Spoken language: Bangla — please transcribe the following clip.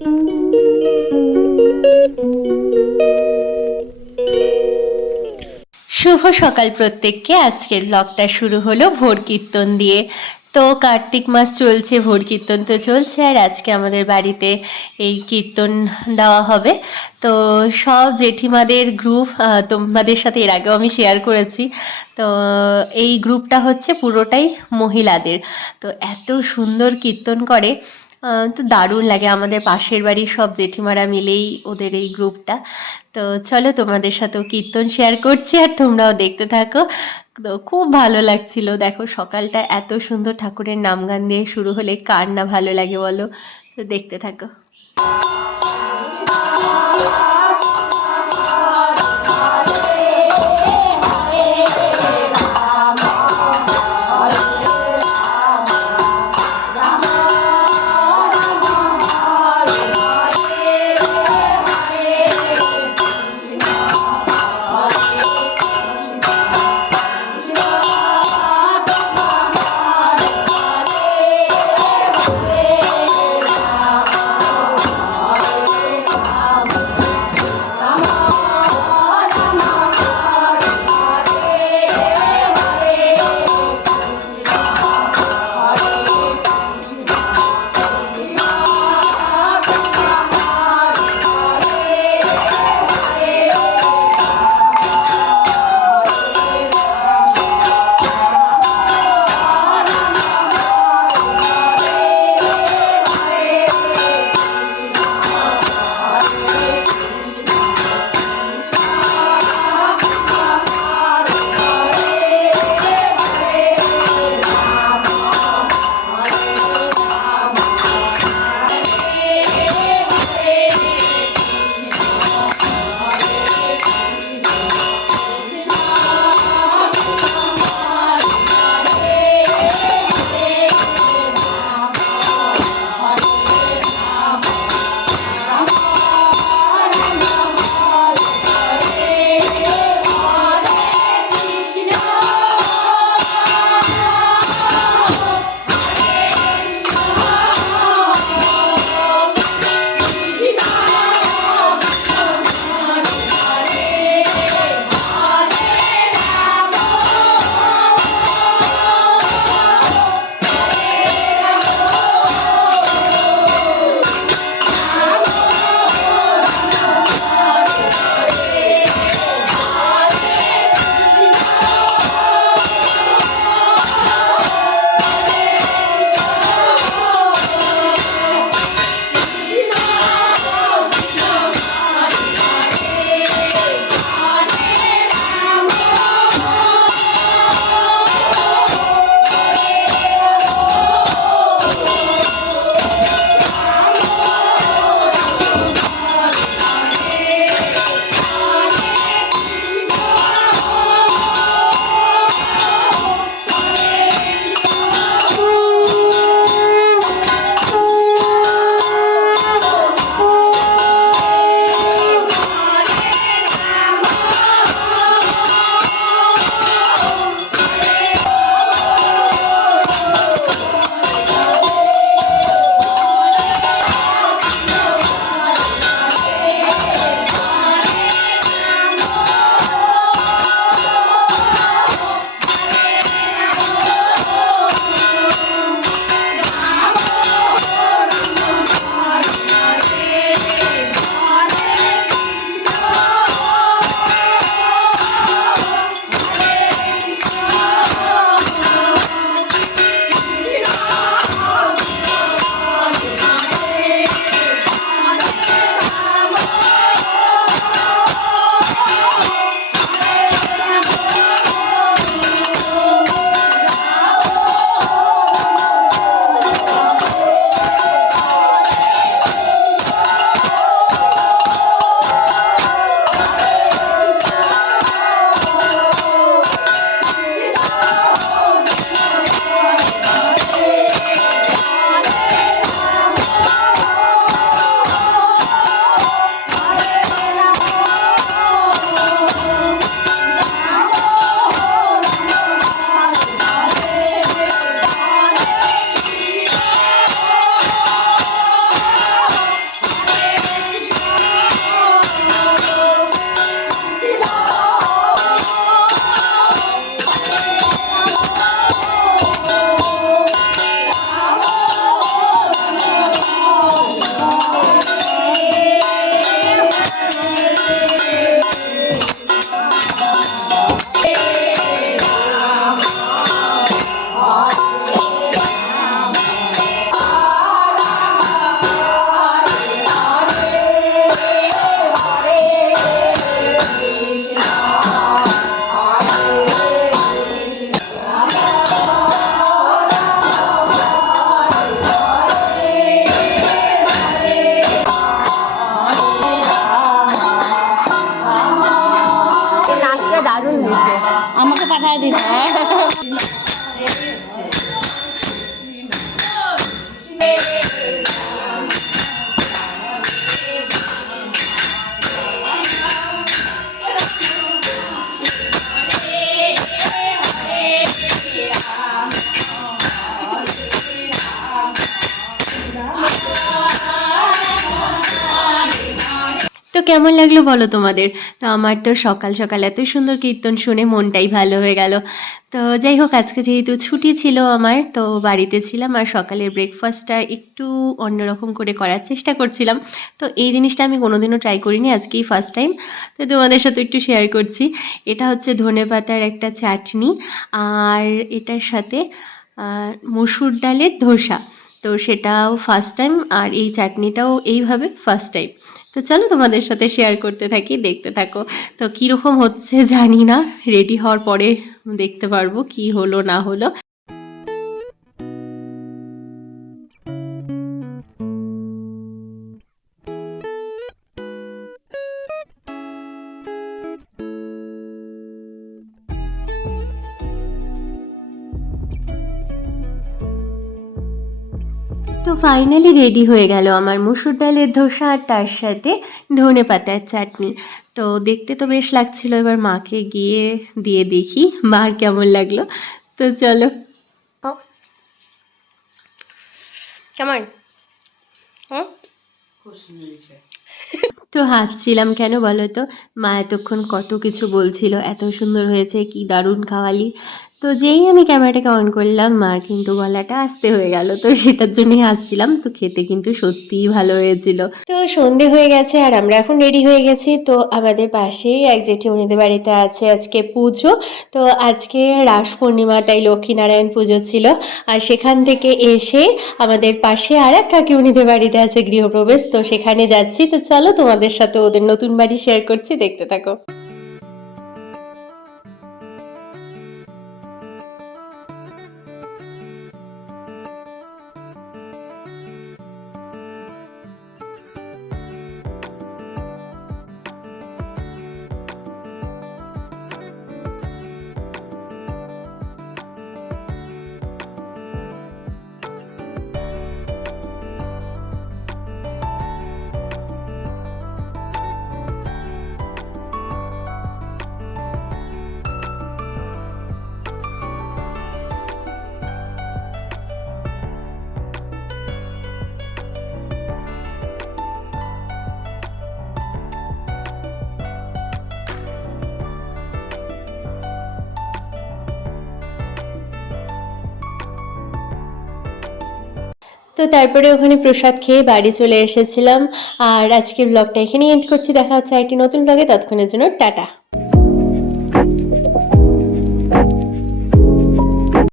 শুভ সকাল প্রত্যেককে। আজকের ব্লগটা শুরু হলো ভোর কীর্তন দিয়ে। তো কার্তিক মাস চলছে, ভোর কীর্তন তো চলছে, আর আজকে আমাদের বাড়িতে এই কীর্তন দেওয়া হবে। তো সব জেঠিমাদের গ্রুপ, তোমাদের সাথে এর আগেও আমি শেয়ার করেছি। তো এই গ্রুপটা হচ্ছে পুরোটাই মহিলাদের। তো এত সুন্দর কীর্তন করে, তো দারুণ লাগে। আমাদের পাশের বাড়ির সব জেঠিমারা মিলেই ওদের এই গ্রুপটা। তো চলো তোমাদের সাথেও কীর্তন শেয়ার করছি, আর তোমরাও দেখতে থাকো। তো খুব ভালো লাগছিল। দেখো সকালটা এত সুন্দর ঠাকুরের নাম গান দিয়ে শুরু হলে কার না ভালো লাগে বলো। তো দেখতে থাকো। তো কেমন লাগলো বলো তোমাদের? তো আমার তো সকাল সকাল এত সুন্দর কীর্তন শুনে মনটাই ভালো হয়ে গেল। তো যাই হোক, আজকে যেহেতু ছুটি ছিল আমার, তো বাড়িতে ছিলাম আর সকালের ব্রেকফাস্টটা একটু অন্যরকম করে করার চেষ্টা করছিলাম। তো এই জিনিসটা আমি কোনোদিনও ট্রাই করিনি, আজকেই ফার্স্ট টাইম। তো তোমাদের সাথে একটু শেয়ার করছি। এটা হচ্ছে ধনেপাতার একটা চাটনি, আর এটার সাথে মসুর ডালের ধোসা। তো সেটাও ফার্স্ট টাইম, আর এই চাটনিটাও এইভাবে ফার্স্ট টাইম। তো চলো তোমাদের সাথে শেয়ার করতে থাকি, দেখতে থাকো। তো কীরকম হচ্ছে জানি না, রেডি হওয়ার পরে দেখতে পারবো কি হলো না হলো। তো ফাইনালি রেডি হয়ে গেল আমার মসুর ডালের ধোসা, আর তার সাথে ধনে পাতার চাটনি। তো দেখতে তো বেশ লাগছিল, এবার মাকে গিয়ে দিয়ে দেখি মার কেমন লাগলো। তো চলো। কেমন? তো হাসছিলাম কেন বলো তো? মা এতক্ষণ কত কিছু বলছিল, এত সুন্দর হয়েছে, কি দারুণ খাওয়ালি। তো যেই আমি ক্যামেরাটাকে অন করলাম, মার কিন্তু গলাটা আস্তে হয়ে গেল, তো সেটার জন্যই হাসছিলাম। তো খেতে কিন্তু সত্যিই ভালো হয়েছিল। তো সন্ধে হয়ে গেছে আর আমরা এখন রেডি হয়ে গেছি। তো আমাদের পাশেই এক জেঠিমণিদের বাড়িতে আছে আজকে পুজো। তো আজকে রাস পূর্ণিমা, তাই লক্ষ্মীনারায়ণ পুজো ছিল। আর সেখান থেকে এসে আমাদের পাশে আর এক কাকিমণিদের বাড়িতে আছে গৃহপ্রবেশ, তো সেখানে যাচ্ছি। তো চলো তোমাদের সাথে ওদের নতুন বাড়ি শেয়ার করছি, দেখতে থাকো। তো তারপরে ওখানে প্রসাদ খেয়ে বাড়ি চলে এসেছিলাম। আর আজকের ব্লগটা এখানেই এন্ড করছি, দেখা হচ্ছে একটি নতুন ব্লগে, ততক্ষণের জন্য টাটা।